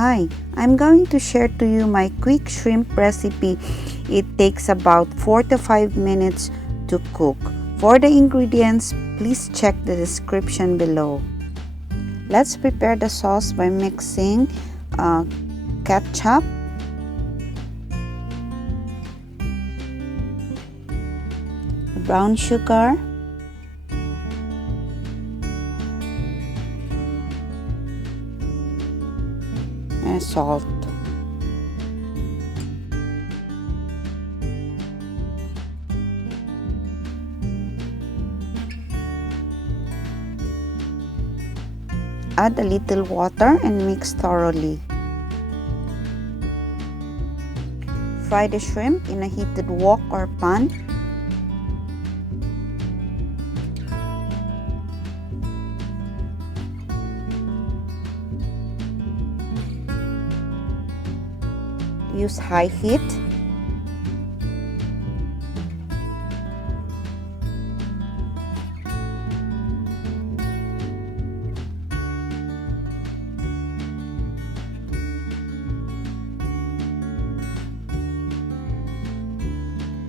Hi, I'm going to share to you my quick shrimp recipe. It takes about 4 to 5 minutes to cook. For the ingredients, please check the description below. Let's prepare the sauce by mixing ketchup, brown sugar, and salt. Add a little water and mix thoroughly. Fry the shrimp in a heated wok or pan. Use high heat.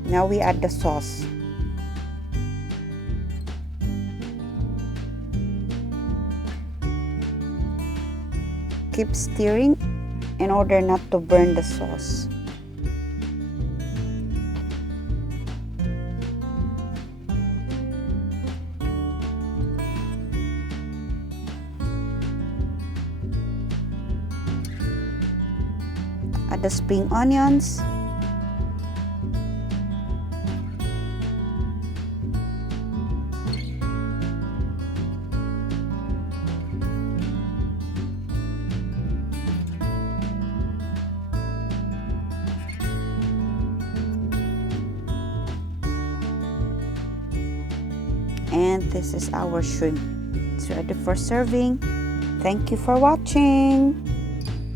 Now we add the sauce. Keep stirring in order not to burn the sauce. Add the spring onions. And this is our shrimp. It's ready for serving. Thank you for watching.